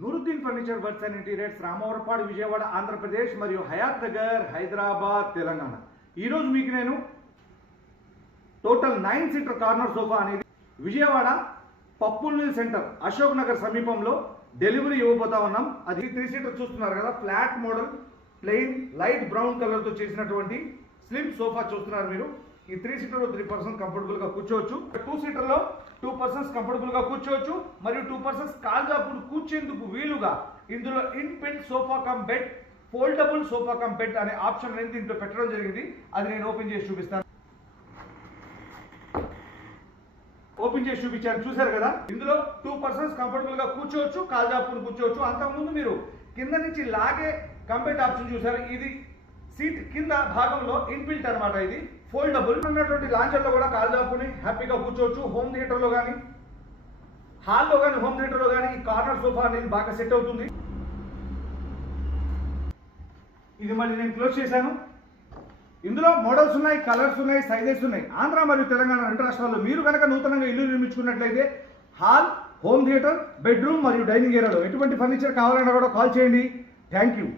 Nooruddin furniture works and interiors, Ramavarapadu, Vijayawada, Andhra Pradesh మరియు హయాత్ నగర్, హైదరాబాద్, తెలంగాణ. ఈరోజు మీకు నేను టోటల్ 9 సీటర్ కార్నర్ సోఫా అనేది విజయవాడ పప్పుల్ని సెంటర్, అశోక్ నగర్ సమీపంలో డెలివరీ ఇవ్వబోతా ఉన్నాం. అది 3 సీటర్ చూస్తున్నారు కదా, flat model, plain light brown colour తో చేసినటువంటి స్లిమ్ సోఫా చూస్తున్నారు మీరు. ఈ 3 సీటర్ 3 పర్సన్స్ కంఫర్టబుల్ గా కూర్చోవచ్చు. 2 సీటర్ లో 2 పర్సన్స్ కంఫర్టబుల్ గా కూర్చోవచ్చు మరియు 2 పర్సన్స్ కాల్జాపుడు కూర్చేందుకు వీలుగా ఇందులో inbuilt sofa cum bed, foldable sofa cum bed అనే ఆప్షన్ అనేది దీంట్లో పెట్టడం జరిగింది. అది నేను ఓపెన్ చేసి చూపిస్తాను. ఓపెన్ చేసి చూపించాను, చూసారు కదా. ఇందులో 2 పర్సన్స్ కంఫర్టబుల్ గా కూర్చోవచ్చు, కాల్జాపుడు కూర్చోవచ్చు. అంతకుముందు మీరు కింద నుంచి లాగే కంబెడ్ ఆప్షన్ చూసారు. ఇది సీట్ కింద భాగంలో ఇన్బిల్ట్ అనమాట. ఇది ఫోల్డబుల్ ఉన్నటువంటి లాంచర్ లో కూడా కాల్జాపుని హ్యాపీగా కూర్చోవచ్చు. హోమ్ థియేటర్ లో కానీ, హాల్లో కానీ, హోమ్ థియేటర్ లో కానీ ఈ కార్నర్ సోఫా అనేది బాగా సెట్ అవుతుంది. ఇది మళ్ళీ నేను క్లోజ్ చేశాను. ఇందులో మోడల్స్ ఉన్నాయి, కలర్స్ ఉన్నాయి, సైజెస్ ఉన్నాయి. ఆంధ్ర మరియు తెలంగాణ 2 రాష్ట్రాల్లో మీరు కనుక నూతనంగా ఇల్లు నిర్మించుకున్నట్లయితే హాల్, హోమ్ థియేటర్, బెడ్రూమ్ మరియు డైనింగ్ ఏరియాలో ఎటువంటి ఫర్నిచర్ కావాలన్నా కూడా కాల్ చేయండి. Thank you.